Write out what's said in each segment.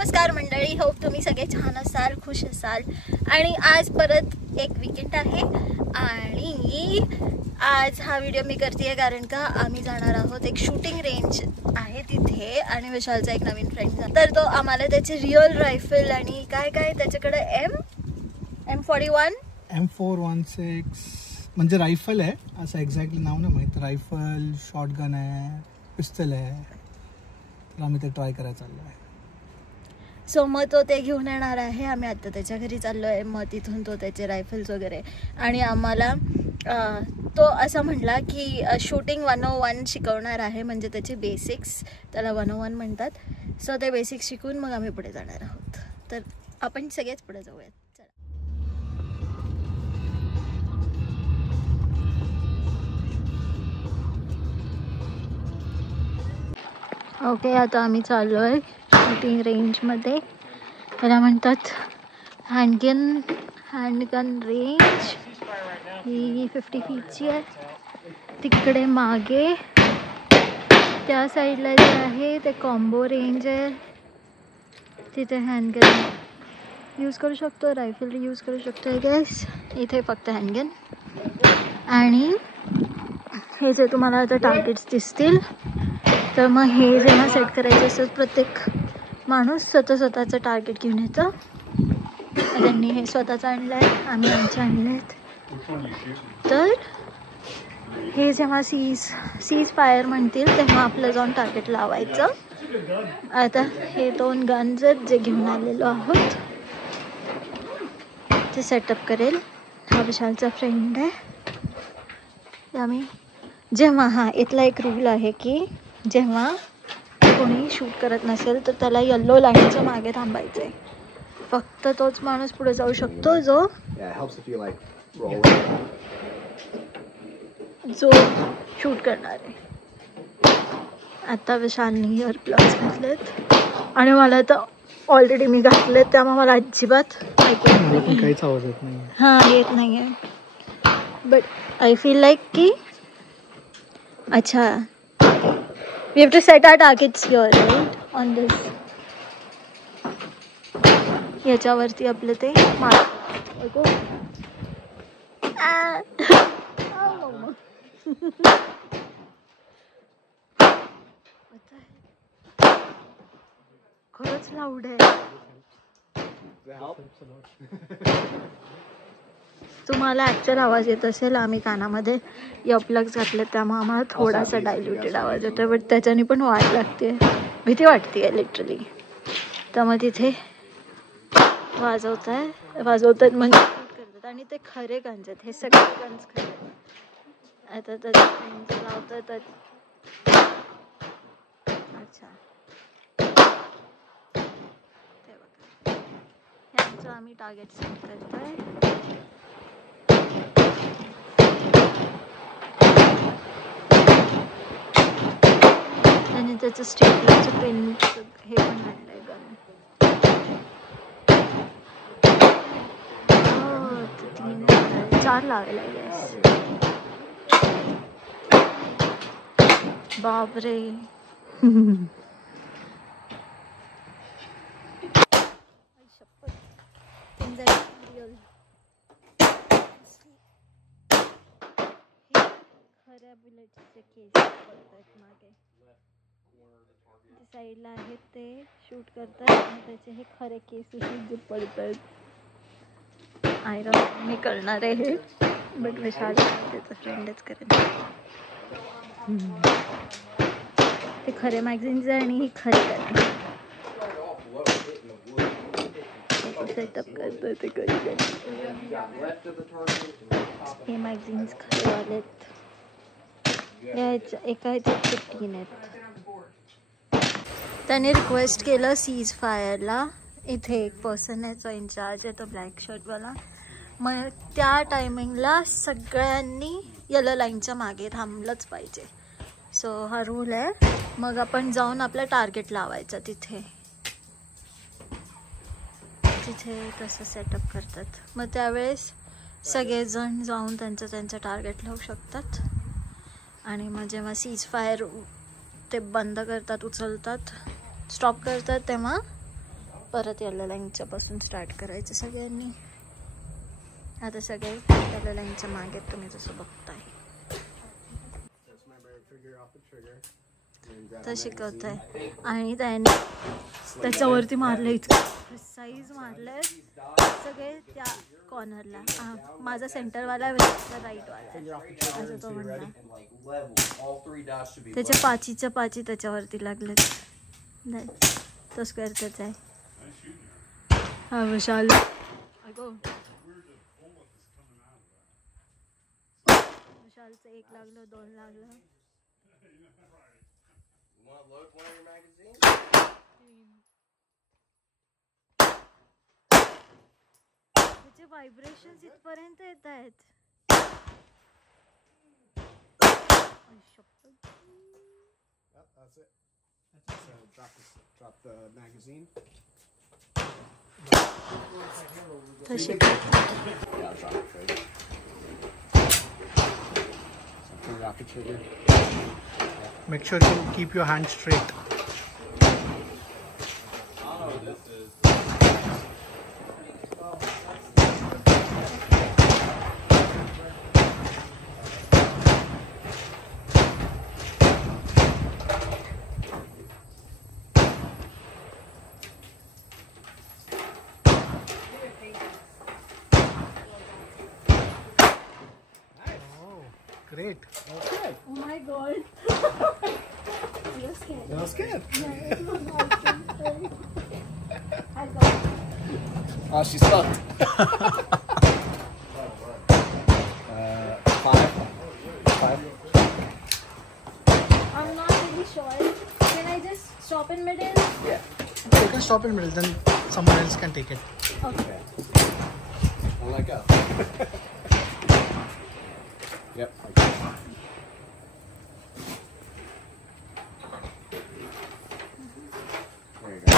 नमस्कार मंडळी, होप तुम्ही सगळे छान असाल, खुश असाल. आणि आज परत एक वीकेंड आहे आणि आज हा व्हिडिओ मी करते कारण का आम्ही जाणार आहोत एक शूटिंग रेंज आहे तिथे आणि विशालचा एक नवीन फ्रेंड तर तो आम्हाला त्याचे रिअल रायफल आणि काय काय त्याच्याकडे M416 म्हणजे रायफल आहे असं एक्झॅक्टली नाव नाही माहित. रायफल, शॉटगन आहे, पिस्तल आहे, तर आम्ही ते ट्राय करायला चाललो आहे. सो मग तो ते घेऊन येणार आहे. आम्ही आता त्याच्या घरी चाललो आहे. मग तिथून तो त्याचे रायफल्स वगैरे आणि आम्हाला तो असं म्हटला की शूटिंग 101 शिकवणार आहे, म्हणजे त्याचे बेसिक्स त्याला 101 म्हणतात. सो ते बेसिक्स शिकून मग आम्ही पुढे जाणार आहोत. तर आपण सगळेच पुढे जाऊयात. ओके, आता आम्ही चाललो आहे शूटिंग रेंजमध्ये. त्याला म्हणतात हँडगन रेंज. ही 50 फीटची आहे. तिकडे मागे त्या साईडला जे आहे ते कॉम्बो रेंज आहे. तिथे हँडगन यूज करू शकतो, रायफल यूज करू शकतो. गॅस इथे फक्त हँडगन. आणि हे जे तुम्हाला आता टार्गेट्स दिसतील तर मग हे जेव्हा सेट करायचे असतात प्रत्येक माणूस स्वतःचं टार्गेट घेऊन येतं. त्यांनी हे स्वतःचं आणलं आहे, आम्ही आमचे आणले आहेत. तर हे जेव्हा सीज फायर म्हणतील तेव्हा आपलं जाऊन टार्गेट लावायचं. आता हे 2 गन्स आहेत जे घेऊन आलेलो आहोत. ते सेटअप करेल हा विशालचा फ्रेंड आहे. आम्ही जेव्हा इथला एक रूल आहे की जेव्हा कोणी शूट करत नसेल तर त्याला येल्लो लाईनच्या मागे थांबायचं आहे. फक्त तोच माणूस पुढे जाऊ शकतो जो शूट करणार आहे. आता विशालने इयर प्लग्स घातलेत आणि मला तर ऑलरेडी मी घातलेत, त्यामुळे मला अजिबात काहीच आवाज येत नाही. हां, येत नाही आहे. बट आय फील लाईक की अच्छा, we have to set our targets here, right? On this. याच्यावरती आपलं ते खरंच लाऊड आहे. तुम्हाला ॲक्च्युअल आवाज येत असेल. आम्ही कानामध्ये इयरप्लग्स घातले त्यामुळे आम्हाला थोडासा डायल्युटेड आवाज येतो. बट त्याच्याने पण वाट लागते, भीती वाटते आहे लिटरली. तर मग तिथे वाजवतात म्हणजे शूट करतात. आणि ते खरे गन्स आहेत, हे सगळे गन्स खरे आहेत. आता त्याचे फ्रेंड्स लावतात. अच्छा, ते बघा, ह्यांचं आम्ही टार्गेट सेट करतोय. आणि त्याचं स्टेपलरचं पेन हे पण आणलंय गन. 4 लावायला गॅस. बापरे. खऱ्या बुलेटचे केस पडतात मागे. साईडला आहेत ते शूट करतात आणि त्याचे हे खरे केसेस जे पडतात. आय डोंट नो मी करणार आहे हे, बट विशाल त्याचा फ्रेंडच करेन. ते खरे मॅगझिन्स आहे आणि ही खरे आहे. सेटअप करतं ते कधी हे मॅगझिन्स खरे आलेत. एका ह्याच्यात 15 आहेत. त्याने रिक्वेस्ट केलं सीज फायरला. इथे एक पर्सन आहे जो इन्चार्ज आहे, तो ब्लॅक शर्टवाला. मग त्या टायमिंगला सगळ्यांनी येलो लाईनच्या मागे थांबलंच पाहिजे. सो हा रूल आहे. मग आपण जाऊन आपलं टार्गेट लावायचं तिथे तसं सेटअप करतात. मग त्यावेळेस सगळेजण जाऊन त्यांचं टार्गेट लावू शकतात. आणि मग जेव्हा सीज फायर ते बंद करतात, उचलतात, स्टॉप करतात, तेव्हा परत येलो लाईनच्या पासून स्टार्ट करायचं सगळ्यांनी. आता सगळे येलो लाईनच्या मागे तुम्ही जसं बघताय तर शिकवत आहे. आणि त्याने त्याच्यावरती मारलं, इतकं साईज मारलंय सगळे त्या कॉर्नरला. माझा सेंटरवाला राईटवाला असं तो म्हणला. त्याच्या पाचीच्या पाची त्याच्यावरती लागले. तो स्क्वेअर त्याचा आहे. हा विशाल विशालचं 1 लागलं, 2 लागलं. त्याचे व्हायब्रेशन्स इथपर्यंत येत आहेत. Make sure you keep your hand straight. Great. Okay. Oh my god. You're scared. That was good. I got Oh, she's stuck. 5. I'm not really sure. Can I just stop in middle? Yeah. You can stop in the middle, then someone else can take it. Okay. Don't let go. Yep. There you go.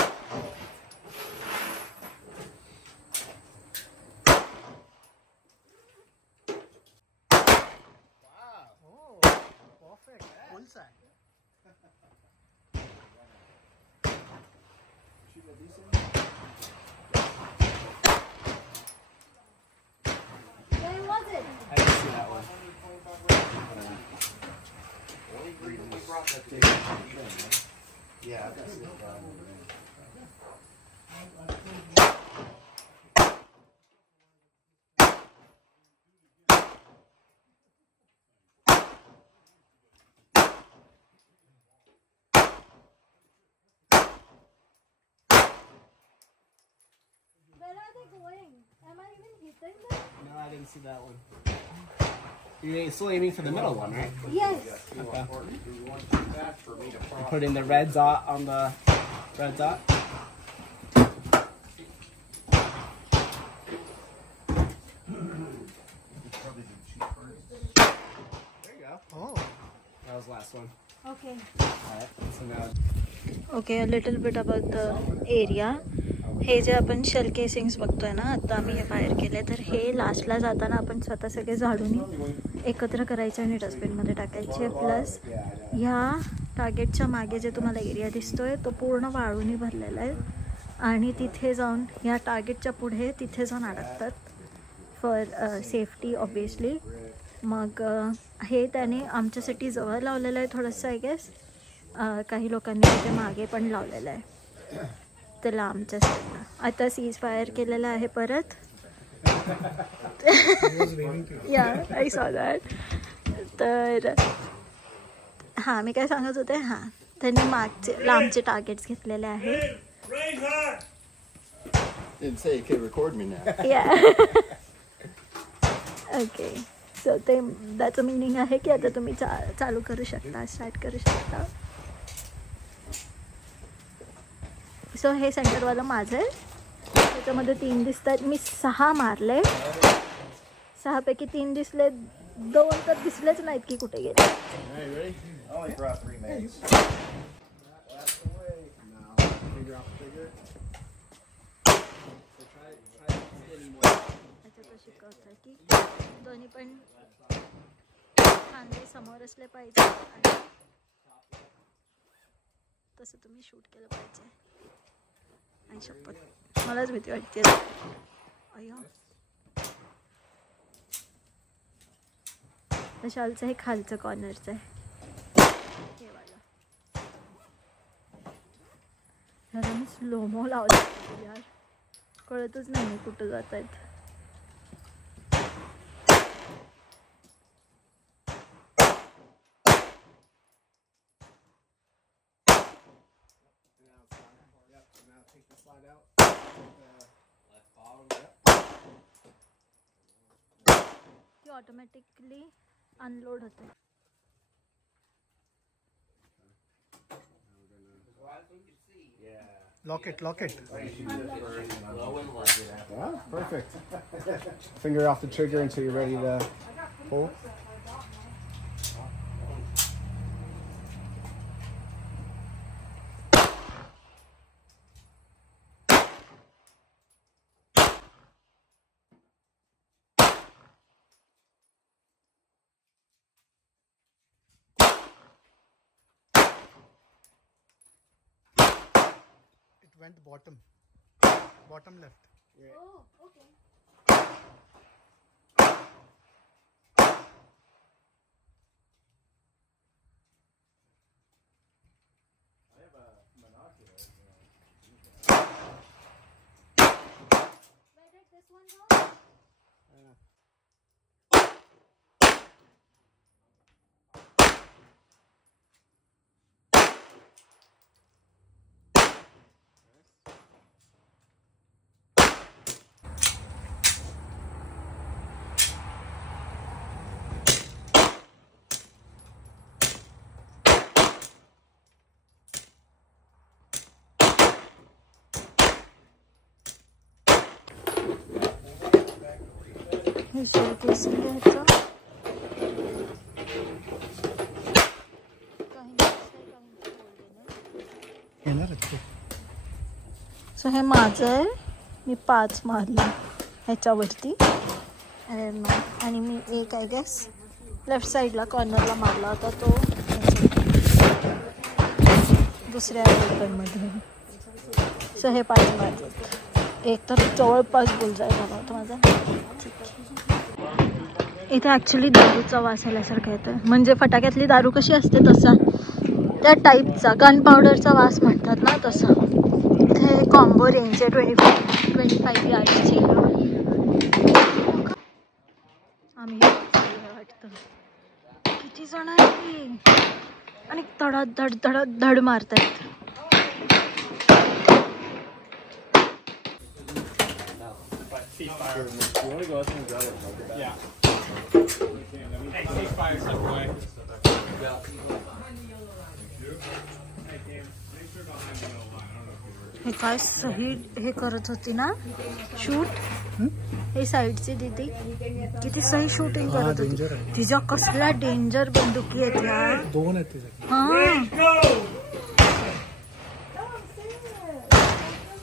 Perfect. Full side. Where was it? I didn't see that one. Yeah, that's it. Where are they going? Am I even hitting them? No, I didn't see that one. You're still aiming for the middle one, right? Yes. Okay. Put in the red dot on the red dot. There you go. Oh. That was the last one. Okay. Alright, so now okay a little bit about the area. हे जे आपण shell casings बघतोय ना आता आम्ही हे बाहेर केले, तर हे लास्टला जाताना आपण स्वतः सगळे झाडून एकत्र करायचे आणि डस्टबिनमध्ये टाकायचे. प्लस ह्या टार्गेटच्या मागे जे तुम्हाला एरिया दिसतोय तो पूर्ण वाळूनी भरलेला आहे आणि तिथे जाऊन ह्या टार्गेटच्या पुढे तिथे जाऊन अडकतात फॉर सेफ्टी ऑब्वियसली. मग हे त्याने आमच्यासाठी जवळ लावलेलं आहे थोडंसं आय गेस. काही लोकांनी तिथे मागे पण लावलेलं आहे त्याला आमच्या साईडला. आता सीज फायर केलेलं आहे परत. या आय सॉ दॅट. तर हां मी काय सांगत होते, हां त्यांनी मागचे लांबचे टार्गेट्स घेतलेले आहेत. didn't say you could record me now. या ओके. सो ते त्याचं मिनिंग आहे की आता तुम्ही चालू करू शकता, स्टार्ट करू शकता. सो हे सेंटरवालं माझं आहे. त्याच्यामध्ये 3 दिसतात. मी 6 मारले. 6 पैकी 3 दिसले, 2 तर दिसलेच नाहीत की कुठे गेले. Alright, ready? I only brought 3 mates. That's the way. Now, figure out the figure. So try getting more. त्याच्यात शिकवतं की दोन्ही पण खांदे समोर असले पाहिजे आणि तसं तुम्ही शूट केलं पाहिजे. आणि शपथ मलाच भीती वाटते. शालचं हे खालचं कॉर्नरचं आहे. ह्याला मी स्लोमो लावला यार, कळतच नाही कुठं जात आहेत. ती ऑटोमॅटिकली अनलोड होते. Lock it, lock it. Yeah, perfect. Finger off the trigger until you're ready to pull. Went bottom left. Yeah. Oh, okay. I have a monocular. Where did this one go? हे shell केसून घ्यायचं. So हे माझं आहे. मी 5 मारलं ह्याच्यावरती आणि मी एक I guess left साईडला कॉर्नरला मारला होता तो दुसऱ्या वेपनमध्ये. सो हे 5 मारले. एक तर जवळपास बुलजाय झाला होता माझा. इथे ॲक्च्युली दारूचा वास आल्यासारखा येतो. म्हणजे फटाक्यातली दारू कशी असते तसा, त्या टाईपचा गन पावडरचा वास म्हणतात ना तसा. इथे कॉम्बो रेंज आहे 25 yardsची. आम्ही वाटतं किती जण आहे आणि धड धड धड धड मारत आहेत. You want to go out and grab it? Yeah. Hey, ceasefire, step away. हे काय सही हे करत होती ना शूट. हे साईडची दीदी किती सही शूटिंग करत होती. तिच्या कसला डेंजर बंदुकी आहेत यार. 2 आहेत तिथे. हां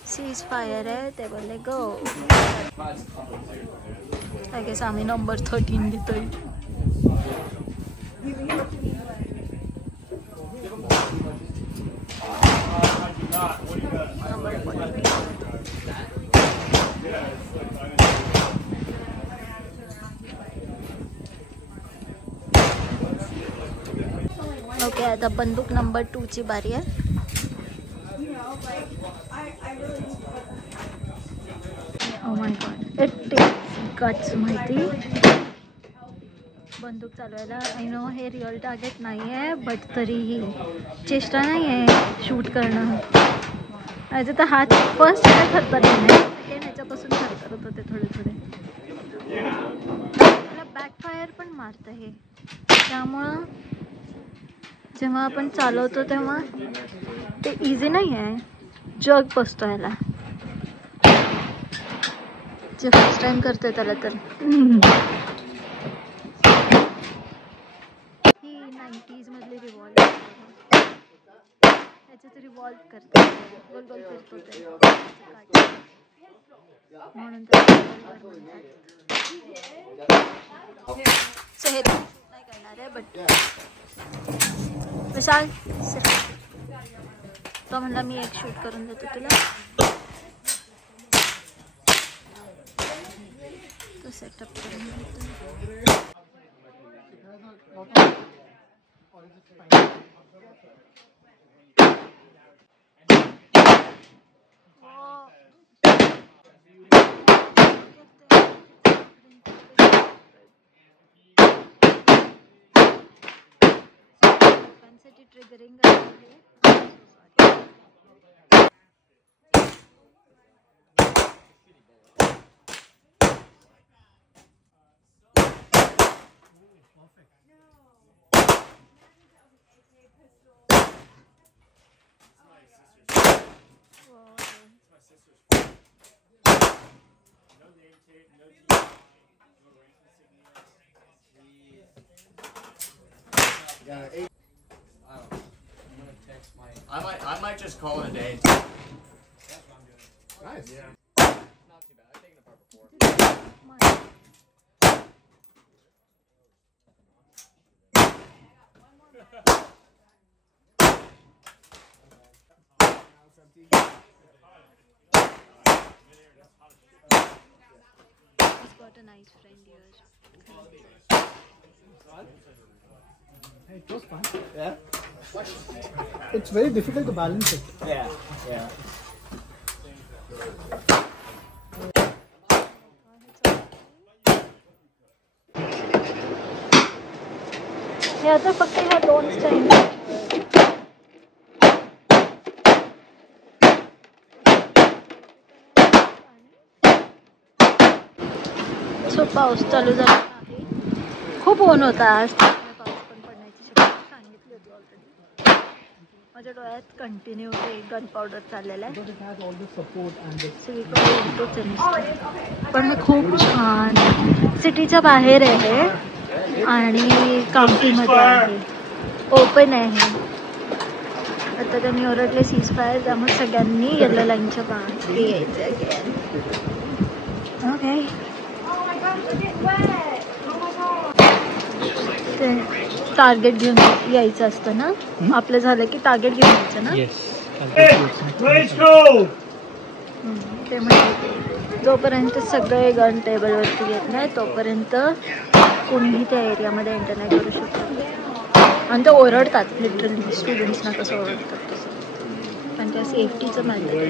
सीज फायर आहे ते बोलले गो. आय गेस आम्ही नंबर 13 घेतोय. ओके आता बंदूक नंबर 2 ची बारी आहे. Oh my god, it takes guts माहिती बंदूक चालवायला. आय नो हे रिअल टार्गेट नाही आहे बट तरीही चेष्टा नाही आहे शूट करणं. माझे तर हात फर्स्ट काय थरथरत नाही, सेकंड ह्याच्यापासून थरथरत होते थोडे. मला बॅकफायर पण मारतं हे. त्यामुळं जेव्हा आपण चालवतो तेव्हा ते इझी नाही आहे. जग बसतो ह्याला. जे फर्स्ट टाइम करते त्याला तर ही 90s मधली रिव्हॉल्व त्याच्यात रिव्हॉल्व करते गोल गोल फिरतो ते म्हणून हे नाही करणार आहे. बट विशाल तो म्हणला मी एक शूट करून देतो तुला. मस्त सेटअप करून घेतो. ट्रिगरिंग आहे. I might just call it a day. Nice. Yeah. Not too bad. I've taken it apart before. He's got a nice friend here. Hey, it was fun. Yeah. It's very difficult to balance it. Yeah. Yeah. हे आता फक्त ह्या 2 स्टँड सो पाऊस चालू झाला आहे. खूप ऊन होता आज, पाऊस पण पडण्याची शक्यता सांगितली होती ऑलरेडी. माझ्या डोळ्यात कंटिन्यू ते गन पावडर चाललेलं आहे. But it has all the support and the सगळीकडे ऊनतोच आहे नुसतं. पण हे खूप छान सिटीच्या बाहेर आहे आणि काउंटीमध्ये आहे, ओपन आहे. आता त्यांनी ओरडले सीजफायर, त्यामुळे सगळ्यांनी येलो लाईनच्या बाहेर यायचं. ओके, ते टार्गेट घेऊन यायचं असतं ना आपलं. झालं की टार्गेट घेऊन यायचं ना. ते म्हणजे जोपर्यंत सगळे गन टेबलवरती येत नाही तोपर्यंत कोणीही त्या एरियामध्ये एंटर नाही करू शकत. आणि ते ओरडतात लिटरली, स्टुडंट्सना कसं ओरडतात तसं, पण त्या सेफ्टीचं मॅटर.